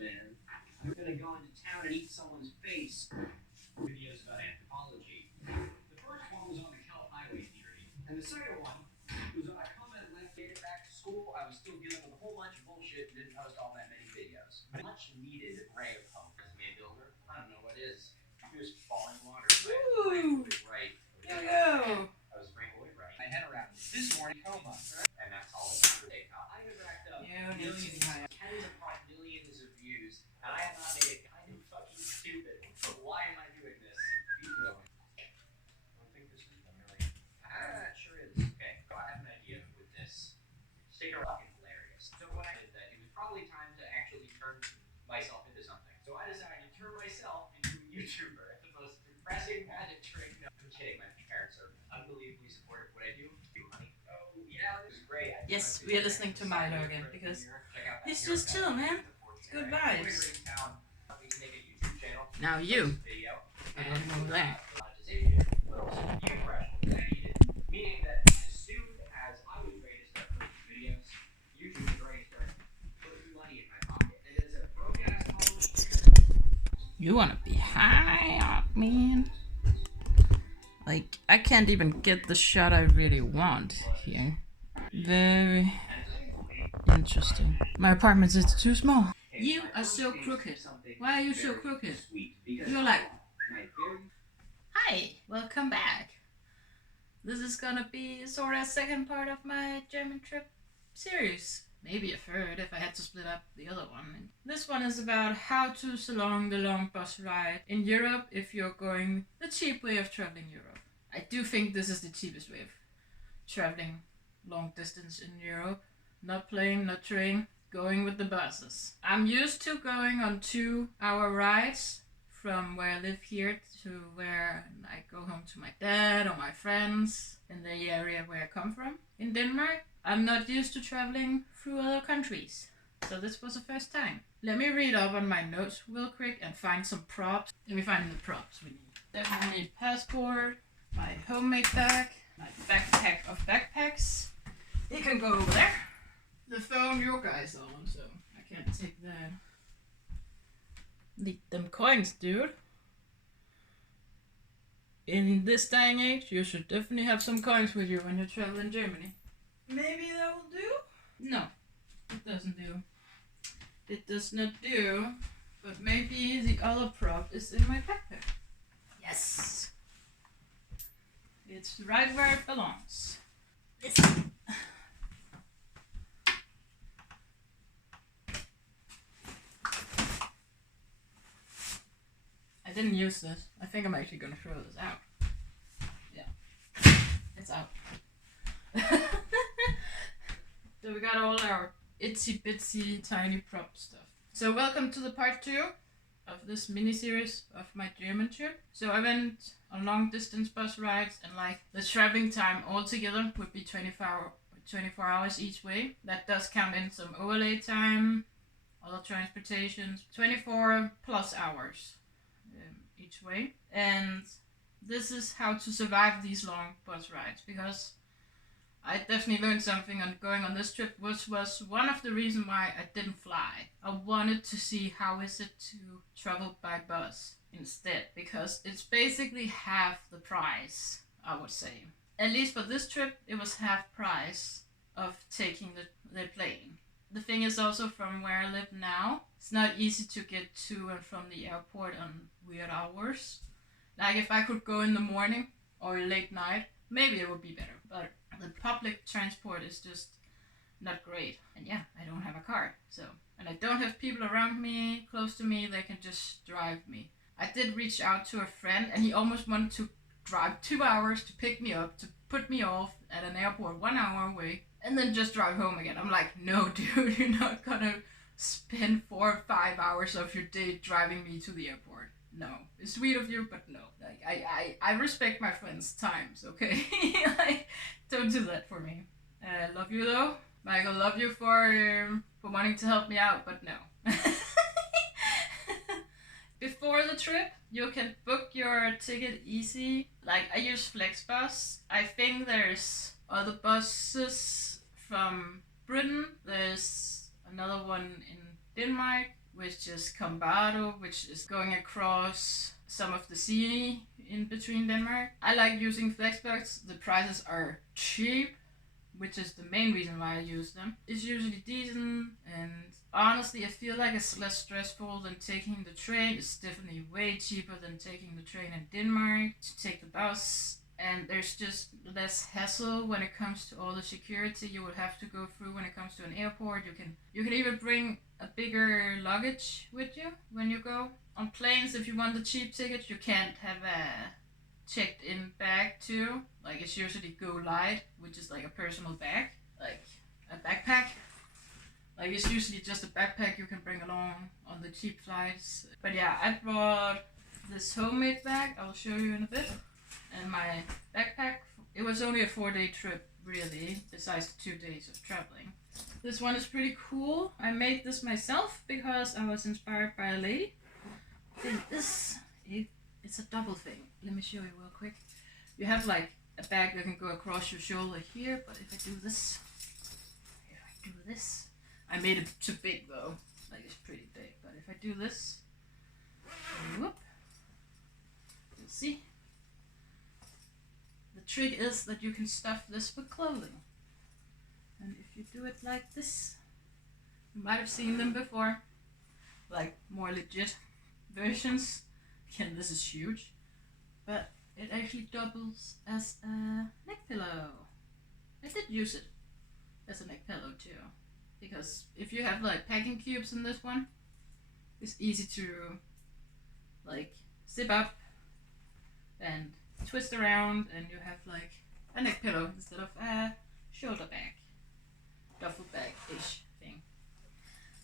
man. I'm gonna go into town and eat someone's face. Videos about anthropology. The first one was on the Kelp Highway theory, and the second one was on a comment left dated back to school. I was still dealing with a whole bunch of bullshit and didn't post all that many videos. Much needed ray of hope as a builder. I don't know what is. Here's falling water. Right. There we go. I was Frank Lloyd right. My head around this morning coma, and that's all it's going to take. I have racked up millions, tens upon millions of views, and I have not made it kind of fucking stupid. But why am I doing this? I don't think this is really. It sure is. Okay, so I have an idea with this. Sticker fucking hilarious. So what I did that it was probably time to actually turn myself into something. So I decided to turn myself into a YouTuber. It's the most depressing magic trick. No, I'm kidding. My parents are unbelievably supportive of what I do. Honey. Oh yeah, this is great. Yes, we are listening to Milo again because he's just chill, man. It's good vibes. Now you. I don't know that. Meaning that as soon as I was ready to start posting videos, YouTube was ready to start putting money in my pocket. And it is a broke-ass college. You wanna be high up, man? Like, I can't even get the shot I really want here. Very interesting. My apartment is too small. You are so crooked. Why are you so crooked? You're like, hi, welcome back. This is gonna be sort of a second part of my German trip series. Maybe a third if I had to split up the other one. This one is about how to prolong the long bus ride in Europe if you're going the cheap way of traveling Europe. I do think this is the cheapest way of traveling long distance in Europe. Not plane, not train, going with the buses. I'm used to going on 2-hour rides from where I live here to where I go home to my dad or my friends in the area where I come from. In Denmark, I'm not used to traveling through other countries, so this was the first time. Let me read up on my notes real quick and find some props. Let me find the props we need. Definitely need passport, my homemade bag, my backpack of backpacks. It can go over there. The phone your guys on, so I can't take that. Need them coins, dude. In this day and age, you should definitely have some coins with you when you travel in Germany. Maybe that will do? No, it doesn't do. It does not do, but maybe the other prop is in my backpack. Yes! It's right where it belongs. Listen. I didn't use this. I think I'm actually gonna throw this out. Yeah. It's out. So we got all our itsy bitsy tiny prop stuff. So welcome to the part 2 of this mini series of my German trip. So I went on long distance bus rides and like the traveling time altogether would be 24 hours each way. That does count in some overlay time, other transportations, 24 plus hours each way. And this is how to survive these long bus rides, because I definitely learned something on going on this trip, which was one of the reasons why I didn't fly. I wanted to see how is it to travel by bus instead, because it's basically half the price, I would say. At least for this trip, it was half price of taking the plane. The thing is also, from where I live now, it's not easy to get to and from the airport on weird hours. Like if I could go in the morning or late night, maybe it would be better. But the public transport is just not great. And yeah, I don't have a car. And I don't have people around me, close to me, they can just drive me. I did reach out to a friend and he almost wanted to drive 2 hours to pick me up, to put me off at an airport 1 hour away, and then just drive home again. I'm like, no dude, you're not gonna spend 4 or 5 hours of your day driving me to the airport. No. It's sweet of you, but no. Like I respect my friends' times, okay? Like, don't do that for me. I love you though. Michael, love you for wanting to help me out, but no. Before the trip, you can book your ticket easy. Like, I use Flexbus. I think there's other buses from Britain. There's another one in Denmark. which is comftable, which is going across some of the sea in between Denmark. I like using Flexbox. The prices are cheap, which is the main reason why I use them. It's usually decent, and honestly, I feel like it's less stressful than taking the train. It's definitely way cheaper than taking the train in Denmark to take the bus. And there's just less hassle when it comes to all the security you would have to go through when it comes to an airport. You can even bring a bigger luggage with you when you go. On planes, if you want the cheap tickets, you can't have a checked in bag too. Like it's usually Go Light, which is like a personal bag, like a backpack. Like it's usually just a backpack you can bring along on the cheap flights. But yeah, I brought this homemade bag. I'll show you in a bit. And my backpack. It was only a 4-day trip, really, besides the 2 days of traveling. This one is pretty cool. I made this myself because I was inspired by a lady. And it's a double thing. Let me show you real quick. You have like a bag that can go across your shoulder here, but if I do this, I made it too big though. Like it's pretty big, but if I do this, whoop, you'll see. The trick is that you can stuff this with clothing. And if you do it like this, you might have seen them before, like more legit versions. Again, this is huge, but it actually doubles as a neck pillow. I did use it as a neck pillow too, because if you have like packing cubes in this one, it's easy to like zip up and twist around, and you have like a neck pillow instead of a shoulder bag, duffel bag-ish thing.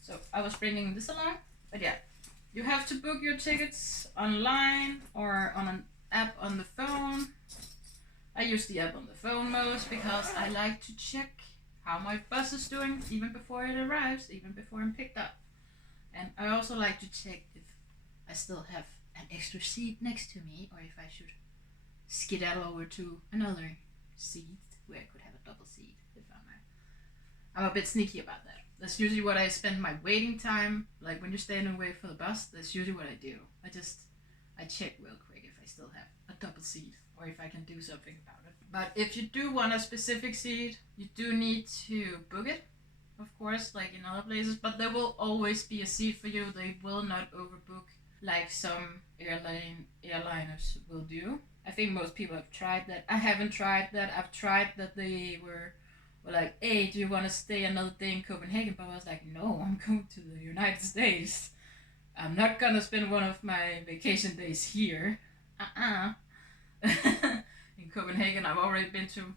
So I was bringing this along, but yeah, you have to book your tickets online or on an app on the phone. I use the app on the phone most because I like to check how my bus is doing even before it arrives, even before I'm picked up. And I also like to check if I still have an extra seat next to me, or if I should skedaddle over to another seat where I could have a double seat if I'm a bit sneaky about that. That's usually what I spend my waiting time, like when you're standing and waiting for the bus, that's usually what I do. I check real quick if I still have a double seat or if I can do something about it. But if you do want a specific seat, you do need to book it, of course, like in other places, but there will always be a seat for you. They will not overbook like some airliners will do. I think most people have tried that. I haven't tried that. I've tried that they were like, hey, do you want to stay another day in Copenhagen? But I was like, no, I'm going to the United States. I'm not gonna spend one of my vacation days here. In Copenhagen, I've already been to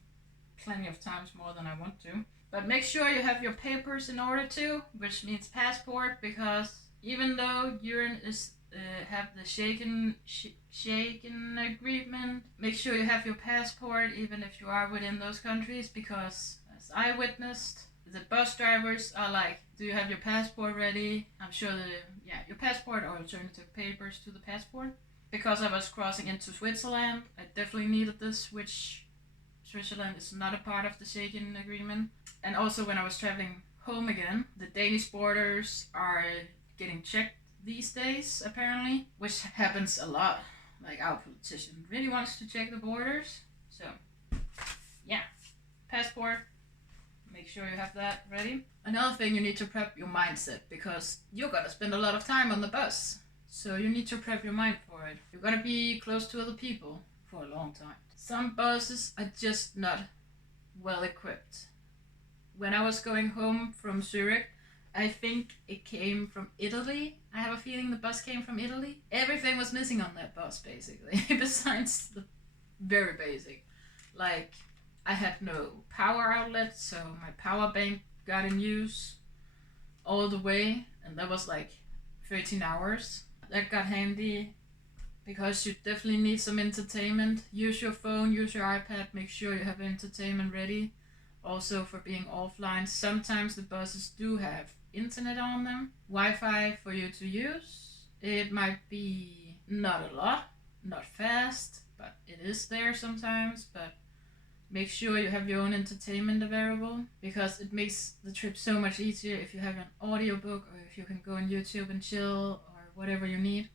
plenty of times more than I want to. But make sure you have your papers in order too, which means passport, because even though urine is have the shaken agreement, make sure you have your passport even if you are within those countries, because as I witnessed, the bus drivers are like, do you have your passport ready? I'm sure your passport or alternative papers to the passport. Because I was crossing into Switzerland, I definitely needed this, which Switzerland is not a part of the Schengen agreement. And also when I was traveling home again, the Danish borders are getting checked these days, apparently, which happens a lot. Like our politician really wants to check the borders. So, yeah, passport, make sure you have that ready. Another thing, you need to prep your mindset, because you're gonna spend a lot of time on the bus. So you need to prep your mind for it. You're gonna be close to other people for a long time. Some buses are just not well equipped. When I was going home from Zurich, I think it came from Italy. I have a feeling the bus came from Italy. Everything was missing on that bus, basically, besides the very basic. Like, I had no power outlet, so my power bank got in use all the way, and that was like 13 hours. That got handy, because you definitely need some entertainment. Use your phone, use your iPad, make sure you have entertainment ready. Also for being offline, sometimes the buses do have internet on them, Wi-Fi for you to use. It might be not a lot, not fast, but it is there sometimes. But Make sure you have your own entertainment available, because it makes the trip so much easier if you have an audiobook, or if you can go on YouTube and chill, or whatever you need,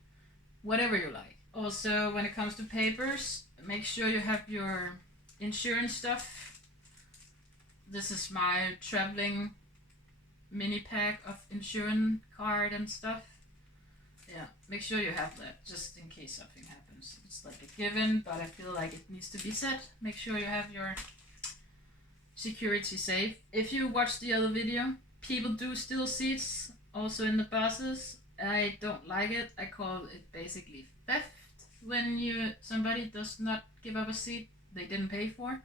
whatever you like. Also, when it comes to papers, make sure you have your insurance stuff. This is my traveling mini pack of insurance card and stuff. Yeah, make sure you have that just in case something happens. It's like a given, but I feel like it needs to be said. Make sure you have your security safe. If you watch the other video, people do steal seats also in the buses. I don't like it. I call it basically theft when somebody does not give up a seat they didn't pay for,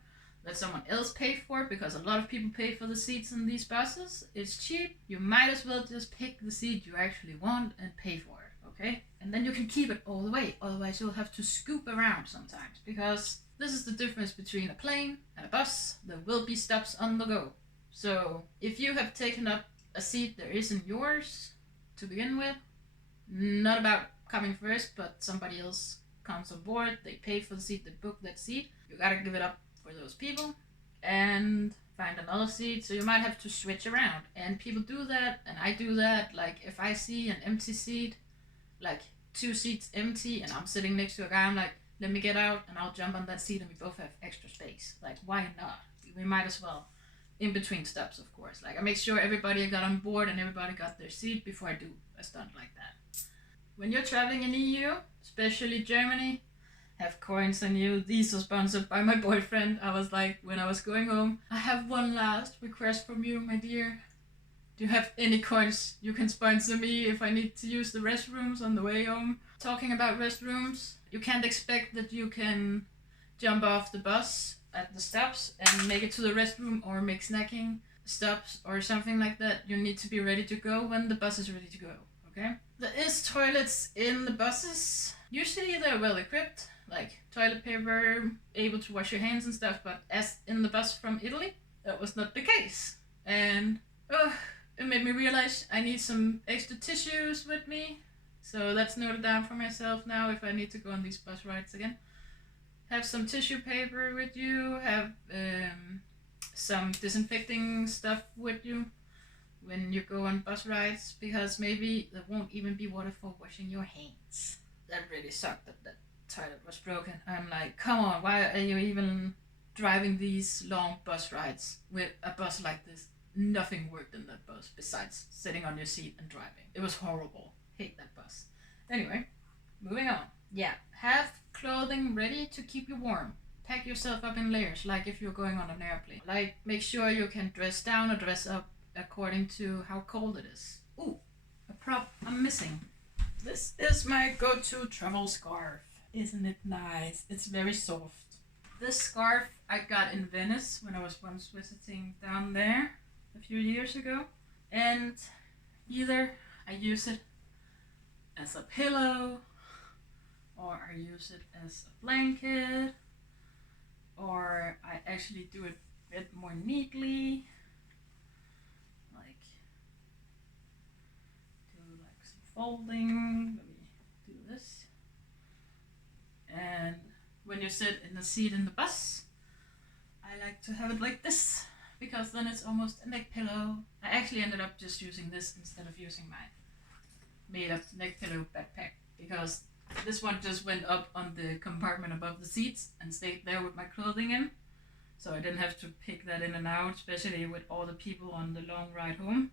let someone else pay for it, because a lot of people pay for the seats in these buses. It's cheap. You might as well just pick the seat you actually want and pay for it, okay? And then you can keep it all the way. Otherwise you'll have to scoop around sometimes, because this is the difference between a plane and a bus. There will be stops on the go. So if you have taken up a seat that isn't yours to begin with, not about coming first, but somebody else comes on board, they pay for the seat, they book that seat, you gotta give it up for those people and find another seat. So you might have to switch around, and people do that, and I do that. Like if I see an empty seat, like 2 seats empty, and I'm sitting next to a guy, I'm like, let me get out and I'll jump on that seat and we both have extra space. Like, why not? We might as well. In between steps, of course. Like, I make sure everybody got on board and everybody got their seat before I do a stunt like that. When you're traveling in EU, especially Germany, have coins on you. These are sponsored by my boyfriend. I was like, when I was going home, I have one last request from you, my dear. Do you have any coins you can sponsor me if I need to use the restrooms on the way home? Talking about restrooms, you can't expect that you can jump off the bus at the stops and make it to the restroom or make snacking stops or something like that. You need to be ready to go when the bus is ready to go, okay? There is toilets in the buses. Usually they're well equipped, like toilet paper, able to wash your hands and stuff, but as in the bus from Italy, that was not the case. And it made me realize I need some extra tissues with me. So that's noted down for myself now if I need to go on these bus rides again. Have some tissue paper with you, have some disinfecting stuff with you when you go on bus rides, because maybe there won't even be water for washing your hands. That really sucked that that toilet was broken. I'm like, come on, why are you even driving these long bus rides with a bus like this? Nothing worked in that bus besides sitting on your seat and driving. It was horrible. Hate that bus. Anyway, moving on. Yeah, have clothing ready to keep you warm. Pack yourself up in layers, like if you're going on an airplane. Like, make sure you can dress down or dress up according to how cold it is. Ooh, a prop I'm missing. This is my go-to travel scarf. Isn't it nice? It's very soft. This scarf I got in Venice when I was once visiting down there a few years ago. And either I use it as a pillow, or I use it as a blanket, or I actually do it a bit more neatly, like do like some folding. Let me do this. And when you sit in the seat in the bus, I like to have it like this, because then it's almost a neck pillow. I actually ended up just using this instead of using my made up neck pillow backpack, because this one just went up on the compartment above the seats and stayed there with my clothing in, so I didn't have to pick that in and out, especially with all the people on the long ride home.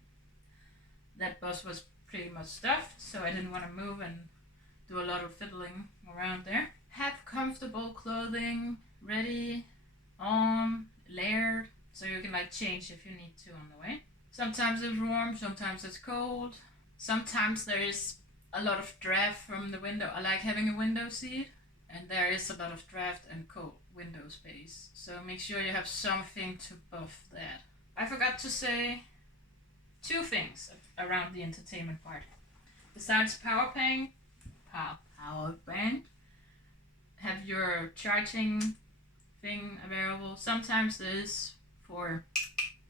That bus was pretty much stuffed, so I didn't want to move and do a lot of fiddling around there. Have comfortable clothing ready, on, layered, so you can like change if you need to on the way. Sometimes it's warm, sometimes it's cold. Sometimes there is a lot of draft from the window. I like having a window seat, and there is a lot of draft and cold window space. So make sure you have something to buff that. I forgot to say 2 things around the entertainment part. Besides power bank, have your charging thing available. Sometimes this for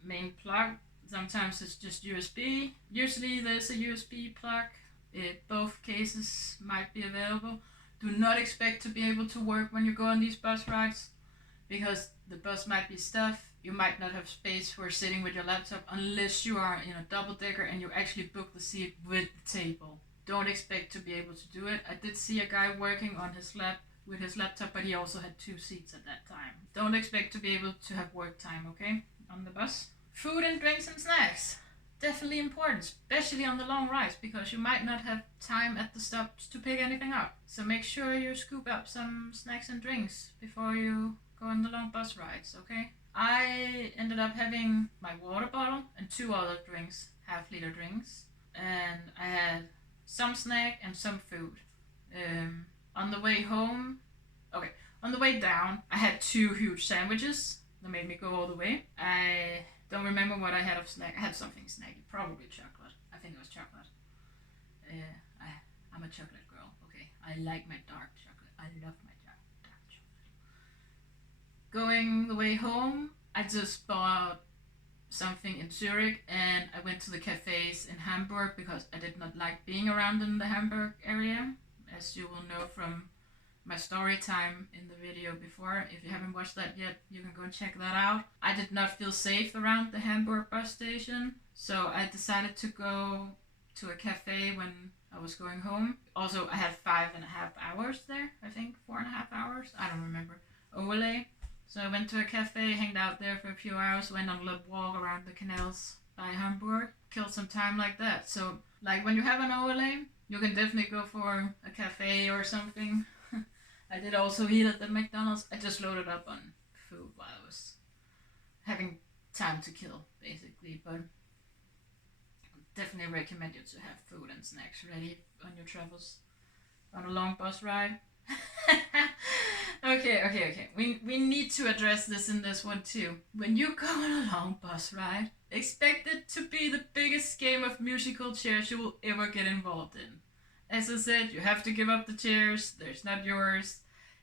main plug. Sometimes it's just USB. Usually there's a USB plug. Both cases might be available. Do not expect to be able to work when you go on these bus rides. because the bus might be stuffed. You might not have space for sitting with your laptop unless you are in a double decker and you actually book the seat with the table. Don't expect to be able to do it. I did see a guy working on his with his laptop, but he also had 2 seats at that time. Don't expect to be able to have work time, okay, on the bus. Food and drinks and snacks. Definitely important, especially on the long rides, because you might not have time at the stops to pick anything up. So make sure you scoop up some snacks and drinks before you go on the long bus rides, okay? I ended up having my water bottle and 2 other drinks, half-liter drinks, and I had some snack and some food. On the way home, on the way down, I had 2 huge sandwiches that made me go all the way. I don't remember what I had of snack. I had something snacky, probably chocolate. I think it was chocolate. I'm a chocolate girl, okay? I like my dark chocolate. I love my dark chocolate. Going the way home, I just bought something in Zurich and I went to the cafes in Hamburg because I did not like being around in the Hamburg area, as you will know from my story time in the video before. If you haven't watched that yet, you can go and check that out. I did not feel safe around the Hamburg bus station, so I decided to go to a cafe when I was going home. Also, I had 5.5 hours there, I think, 4.5 hours, I don't remember, overlay. So I went to a cafe, hanged out there for a few hours, went on a little walk around the canals by Hamburg, killed some time like that. So, like, when you have an overlay, you can definitely go for a cafe or something. I did also eat at the McDonald's. I just loaded up on food while I was having time to kill, basically. But I definitely recommend you to have food and snacks ready on your travels on a long bus ride. Okay. We need to address this in this one too. When you go on a long bus ride, expect it to be the biggest game of musical chairs you will ever get involved in. As I said, you have to give up the chairs. There's not yours.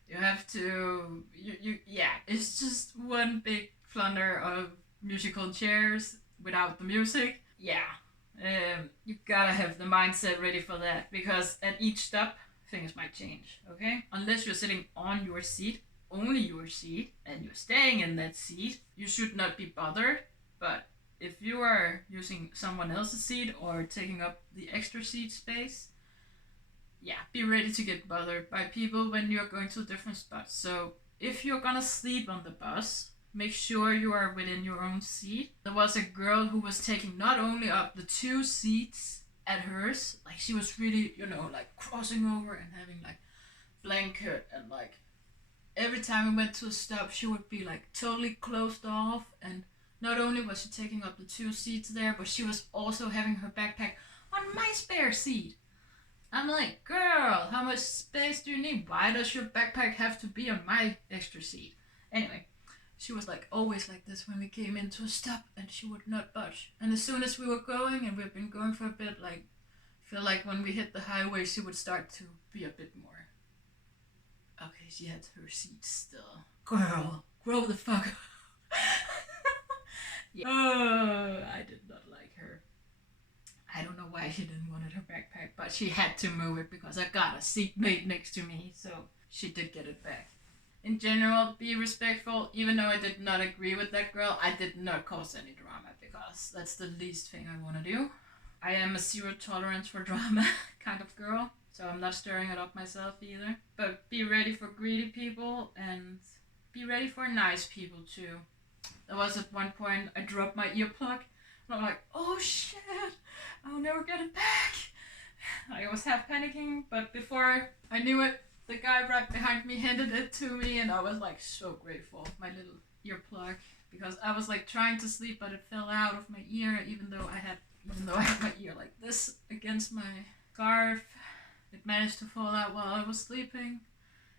You have to. It's just one big plunder of musical chairs without the music. You gotta have the mindset ready for that, because at each stop, things might change, okay? Unless you're sitting on your seat, only your seat, and you're staying in that seat, you should not be bothered. But if you are using someone else's seat or taking up the extra seat space, be ready to get bothered by people when you're going to different spots. So if you're gonna sleep on the bus, make sure you are within your own seat. There was a girl who was taking not only up the 2 seats at hers, like she was really, like crossing over and having like blanket, and like every time we went to a stop she would be like totally closed off, and not only was she taking up the 2 seats there, but she was also having her backpack on my spare seat. I'm like, girl, how much space do you need? Why does your backpack have to be on my extra seat? Anyway, she was like always like this when we came into a stop, and she would not budge. And as soon as we were going, and we've been going for a bit, like, I feel like when we hit the highway, she would start to be a bit more. Okay, she had her seat still. Girl, grow the fuck up. I did not like her. I don't know why she didn't want her backpack, but she had to move it because I got a seatmate next to me, so she did get it back. In general, be respectful. Even though I did not agree with that girl, I did not cause any drama, because that's the least thing I want to do. I am a 0 tolerance for drama kind of girl, so I'm not stirring it up myself either. But be ready for greedy people, and be ready for nice people too. There was at one point I dropped my earplug, and I'm like, oh shit, I'll never get it back. I was half panicking, but before I knew it, the guy right behind me handed it to me, and I was like so grateful. My little earplug, because I was like trying to sleep, but it fell out of my ear, even though I had my ear like this against my scarf. It managed to fall out while I was sleeping.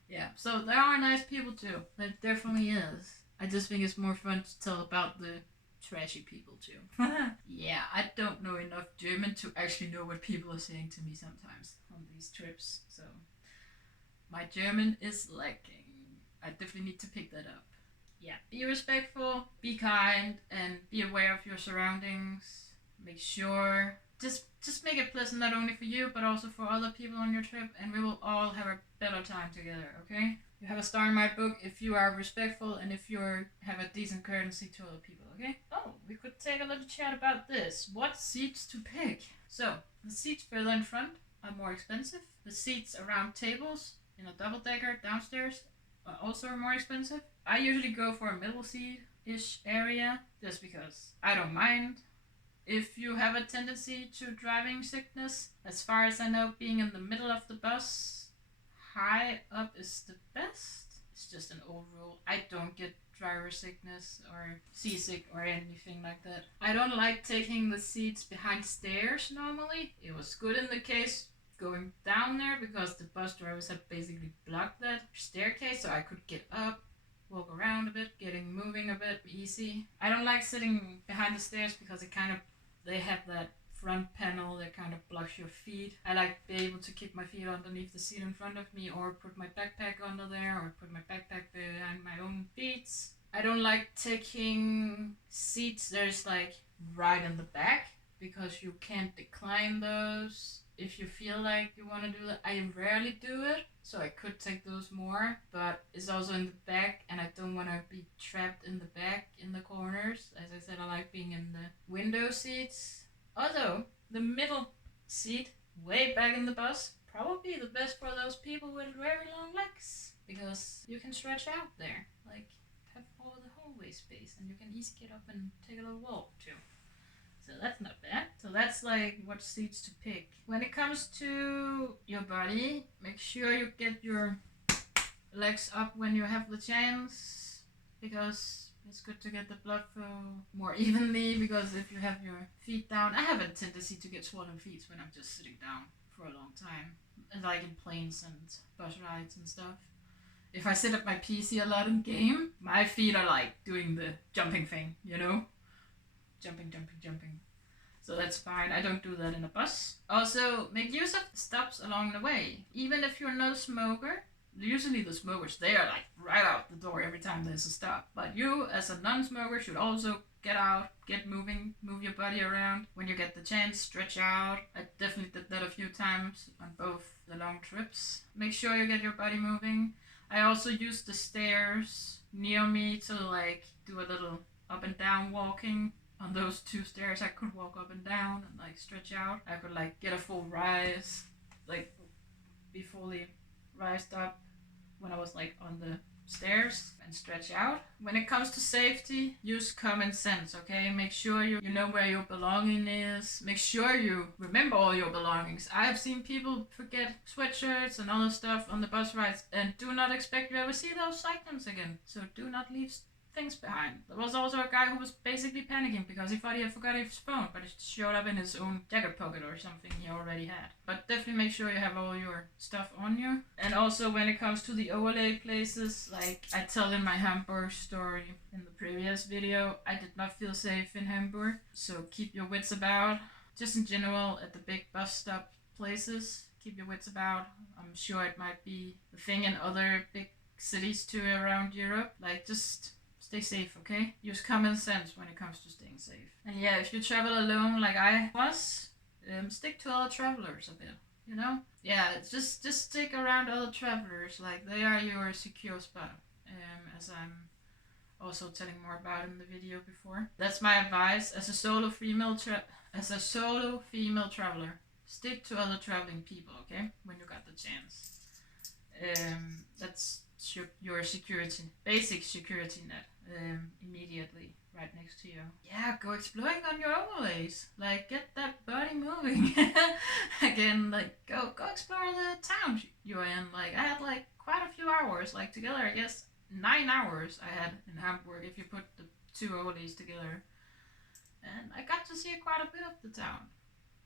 Yeah, so there are nice people too. There definitely is. I just think it's more fun to tell about the trashy people too. Yeah, I don't know enough German to actually know what people are saying to me sometimes on these trips, so my German is lacking. I definitely need to pick that up. Yeah, be respectful, be kind, and be aware of your surroundings. Make sure, just make it pleasant not only for you, but also for other people on your trip, and we will all have a better time together, okay? You have a star in my book if you are respectful and if you have a decent courtesy to other people, okay? Oh, we could take a little chat about this. What seats to pick? So, the seats further in front are more expensive. The seats around tables in a double-decker downstairs are also more expensive. I usually go for a middle seat-ish area just because I don't mind. If you have a tendency to driving sickness, as far as I know, being in the middle of the bus, high up is the best. It's just an old rule. I don't get driver sickness or seasick or anything like that. I don't like taking the seats behind stairs normally. It was good in the case going down there because the bus drivers had basically blocked that staircase so I could get up, walk around a bit, moving a bit easy. I don't like sitting behind the stairs because they have that front panel that kind of blocks your feet. I like to be able to keep my feet underneath the seat in front of me or put my backpack under there or put my backpack behind my own feet. I don't like taking seats there's like right in the back because you can't decline those if you feel like you want to do that. I rarely do it, so I could take those more, but it's also in the back and I don't want to be trapped in the back in the corners. As I said, I like being in the window seats. Although the middle seat way back in the bus probably the best for those people with very long legs because you can stretch out there, like have all the hallway space and you can easily get up and take a little walk too. So that's not bad. So that's like what seats to pick. When it comes to your body, make sure you get your legs up when you have the chance because it's good to get the blood flow more evenly because if you have your feet down, I have a tendency to get swollen feet when I'm just sitting down for a long time, like in planes and bus rides and stuff. If I sit at my PC a lot in game, my feet are like doing the jumping thing, you know? Jumping. So that's fine. I don't do that in a bus. Also, make use of stops along the way. Even if you're not a smoker, usually the smokers, they are like right out the door every time there's a stop. But you, as a non-smoker, should also get out, get moving, move your body around. When you get the chance, stretch out. I definitely did that a few times on both the long trips. Make sure you get your body moving. I also use the stairs near me to like do a little up and down walking. On those two stairs, I could walk up and down and like stretch out. I could like get a full rise, like be fully rised up when I was like on the stairs and stretch out. When it comes to safety, use common sense, okay? Make sure you know where your belonging is. Make sure you remember all your belongings. I have seen people forget sweatshirts and other stuff on the bus rides and do not expect you ever see those items again. So do not leave things behind. There was also a guy who was basically panicking because he thought he had forgot his phone, but it showed up in his own jacket pocket or something he already had. But definitely make sure you have all your stuff on you. And also when it comes to the overlay places, like I tell in my Hamburg story in the previous video, I did not feel safe in Hamburg. So keep your wits about. Just in general at the big bus stop places, keep your wits about. I'm sure it might be the thing in other big cities too around Europe. Like just stay safe, okay? Use common sense when it comes to staying safe. And yeah, if you travel alone like I was, stick to other travelers a bit, you know? Yeah, just stick around other travelers, like they are your secure spot, as I'm also telling more about in the video before. That's my advice as a solo female traveler. Stick to other traveling people, okay? When you got the chance. That's your security, basic security net. Immediately right next to you. Yeah, go exploring on your overlays. Like get that body moving. Again, like go explore the town you're in. Like I had like quite a few hours, like together I guess 9 hours I had in Hamburg if you put the two overlays together. And I got to see quite a bit of the town,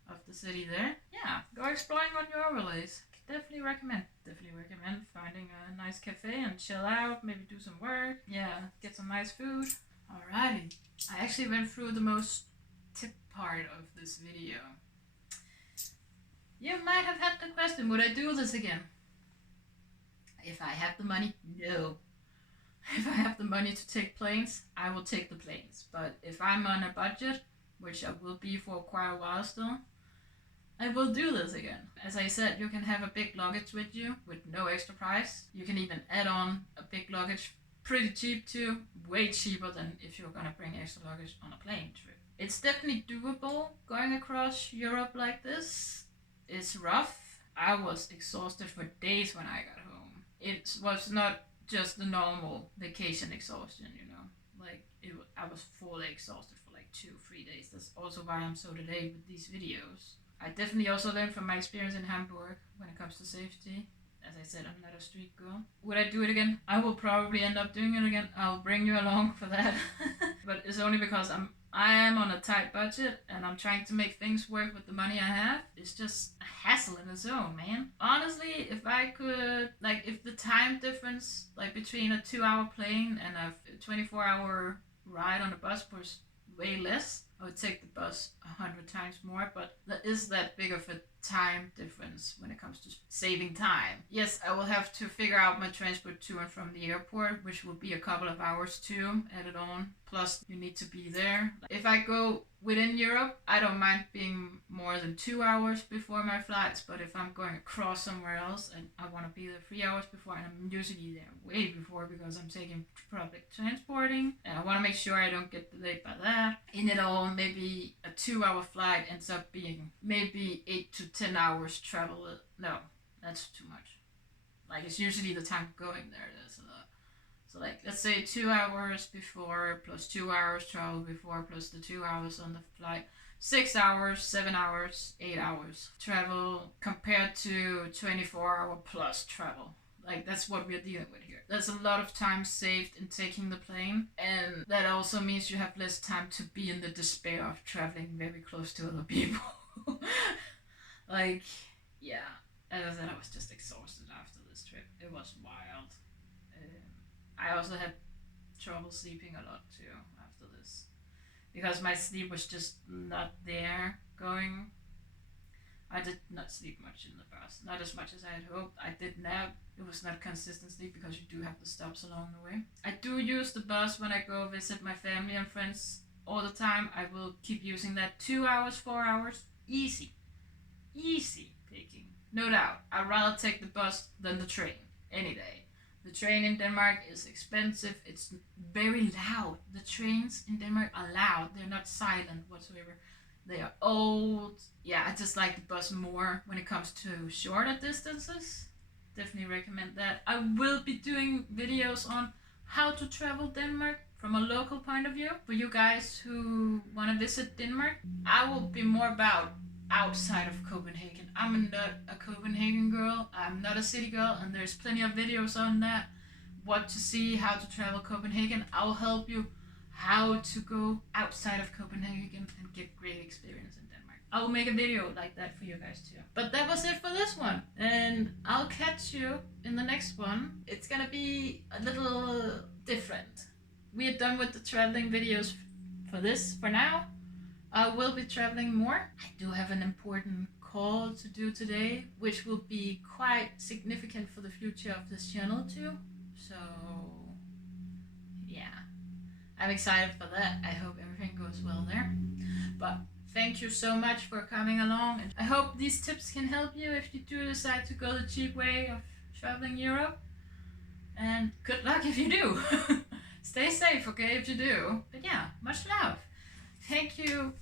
of the city there. Yeah, go exploring on your overlays. Definitely recommend finding a nice cafe and chill out, maybe do some work. Yeah, get some nice food. Alrighty, I actually went through the most tip part of this video. You might have had the question, would I do this again? If I have the money, no. If I have the money to take planes, I will take the planes. But if I'm on a budget, which I will be for quite a while still, I will do this again. As I said, you can have a big luggage with you with no extra price. You can even add on a big luggage pretty cheap too, way cheaper than if you're gonna bring extra luggage on a plane trip. It's definitely doable going across Europe like this. It's rough. I was exhausted for days when I got home. It was not just the normal vacation exhaustion, you know. Like I was fully exhausted for like 2-3 days. That's also why I'm so delayed with these videos. I definitely also learned from my experience in Hamburg when it comes to safety. As I said, I'm not a street girl. Would I do it again? I will probably end up doing it again. I'll bring you along for that. But it's only because I am on a tight budget and I'm trying to make things work with the money I have. It's just a hassle in its own, man. Honestly, if I could, like, if the time difference, like, between a 2-hour plane and a 24-hour ride on a bus was way less, I would take the bus 100 times more, but there is that big of a time difference when it comes to saving time. Yes, I will have to figure out my transport to and from the airport, which will be a couple of hours too, added on. Plus, you need to be there. If I go within Europe, I don't mind being more than 2 hours before my flights, but if I'm going across somewhere else and I want to be there 3 hours before, and I'm usually there way before because I'm taking public transporting, and I want to make sure I don't get delayed by that. In it all, maybe a 2-hour flight ends up being maybe 8 to 10 hours travel. No, that's too much. Like, it's usually the time going there that's a lot. So, like, let's say 2 hours before plus 2 hours travel before plus the 2 hours on the flight. 6 hours, 7 hours, 8 hours travel compared to 24-hour plus travel. Like, that's what we're dealing with here. There's a lot of time saved in taking the plane, and that also means you have less time to be in the despair of traveling very close to other people. Like, yeah, as I said, I was just exhausted after this trip. It was wild. I also had trouble sleeping a lot too after this because my sleep was just not there going. I did not sleep much in the bus, not as much as I had hoped. I did nap. It was not consistent sleep because you do have the stops along the way. I do use the bus when I go visit my family and friends all the time. I will keep using that. 2 hours, 4 hours, easy picking, no doubt. I'd rather take the bus than the train any day. The train in Denmark is expensive. It's very loud. The trains in Denmark are loud. They're not silent whatsoever. They are old. Yeah, I just like the bus more when it comes to shorter distances. Definitely recommend that. I will be doing videos on how to travel Denmark from a local point of view. For you guys who want to visit Denmark, I will be more about outside of Copenhagen. I'm not a Copenhagen girl. I'm not a city girl, and there's plenty of videos on that. What to see, how to travel Copenhagen. I'll help you how to go outside of Copenhagen and get great experience in Denmark. I will make a video like that for you guys too. But that was it for this one, and I'll catch you in the next one. It's gonna be a little different. We are done with the traveling videos for now. I will be traveling more. I do have an important call to do today, which will be quite significant for the future of this channel too. So, yeah, I'm excited for that. I hope everything goes well there. But thank you so much for coming along. And I hope these tips can help you if you do decide to go the cheap way of traveling Europe. And good luck if you do. Stay safe, okay, if you do. But yeah, much love. Thank you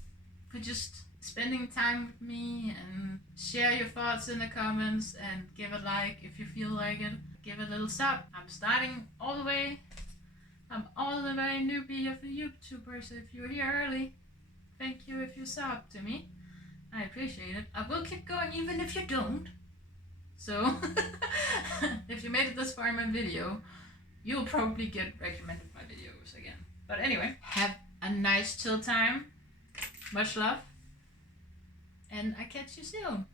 for just spending time with me, and share your thoughts in the comments and give a like if you feel like it. Give a little sub. I'm starting all the way. I'm all the way newbie of a YouTuber, so if you're here early, thank you if you sub to me. I appreciate it. I will keep going even if you don't. So, if you made it this far in my video, you'll probably get recommended my videos again. But anyway, have a nice chill time. Much love. And I catch you soon.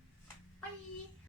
Bye.